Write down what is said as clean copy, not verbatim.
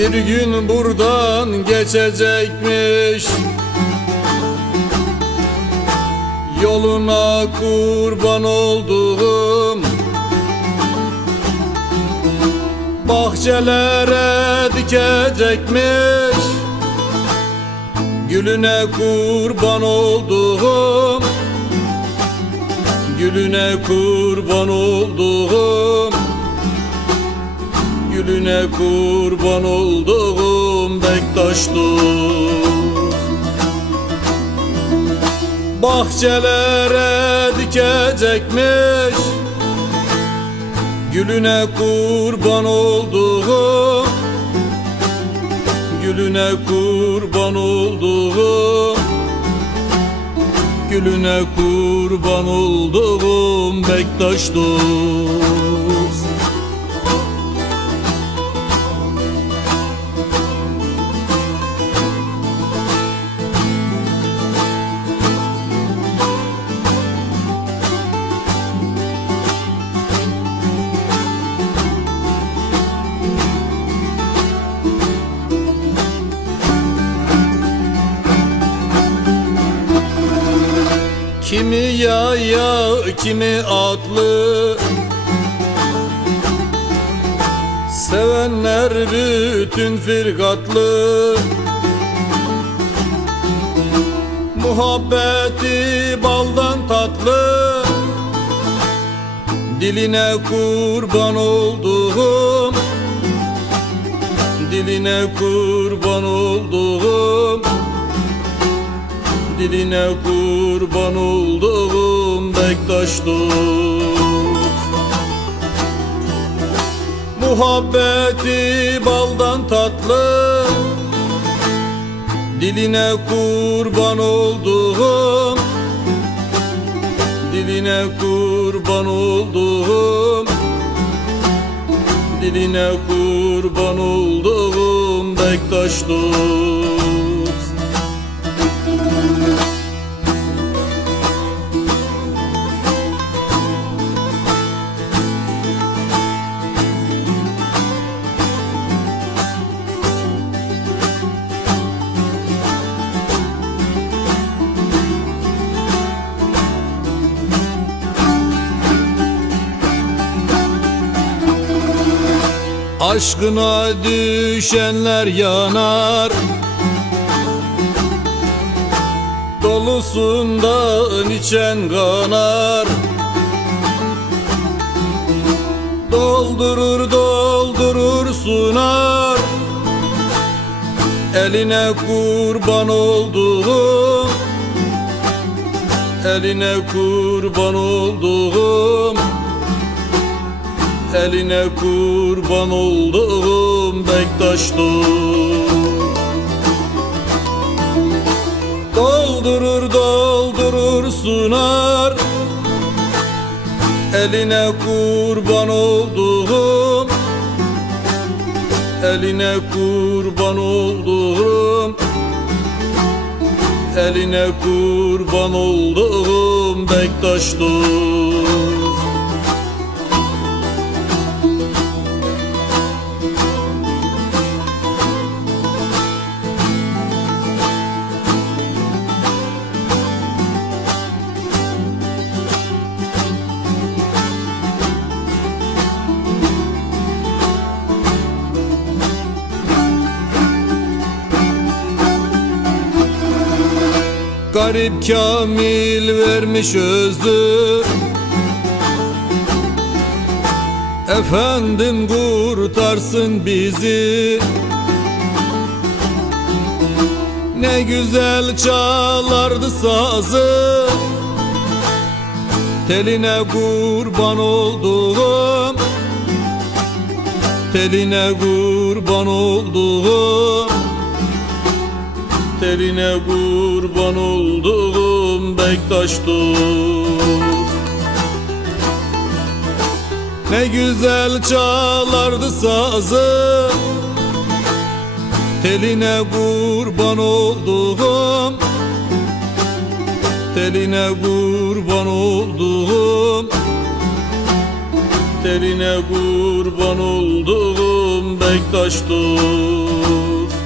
bir gün buradan geçecekmiş. Yoluna kurban olduğum bahçelere dikecekmiş. Gülüne kurban olduğum, gülüne kurban olduğum, gülüne kurban olduğum Bektaş dost. Bahçelere dikecekmiş. Gülüne kurban olduğum, gülüne kurban olduğum, gülüne kurban olduğum Bektaş dost. Kimi yaya, kimi atlı, sevenler bütün firkatlı. Muhabbeti baldan tatlı, diline kurban olduğum, diline kurban olduğum, diline kurban olduğum Bektaş dost. Muhabbeti baldan tatlı, diline kurban olduğum, diline kurban olduğum, diline kurban olduğum Bektaş dost. Aşkına düşenler yanar, dolusundan içen kanar. Doldurur doldurur sunar, eline kurban olduğum, eline kurban olduğum, eline kurban olduğum Bektaş dost. Doldurur doldurur sunar, eline kurban olduğum, eline kurban olduğum, eline kurban olduğum Bektaş dost. Garip Kamil vermiş özü, efendim kurtarsın bizi. Ne güzel çalardı sazı, teline kurban olduğum, teline kurban olduğum, teline kurban olduğum Bektaş dost. Ne güzel çalardı sazı, teline kurban olduğum, teline kurban olduğum, teline kurban olduğum Bektaş dost.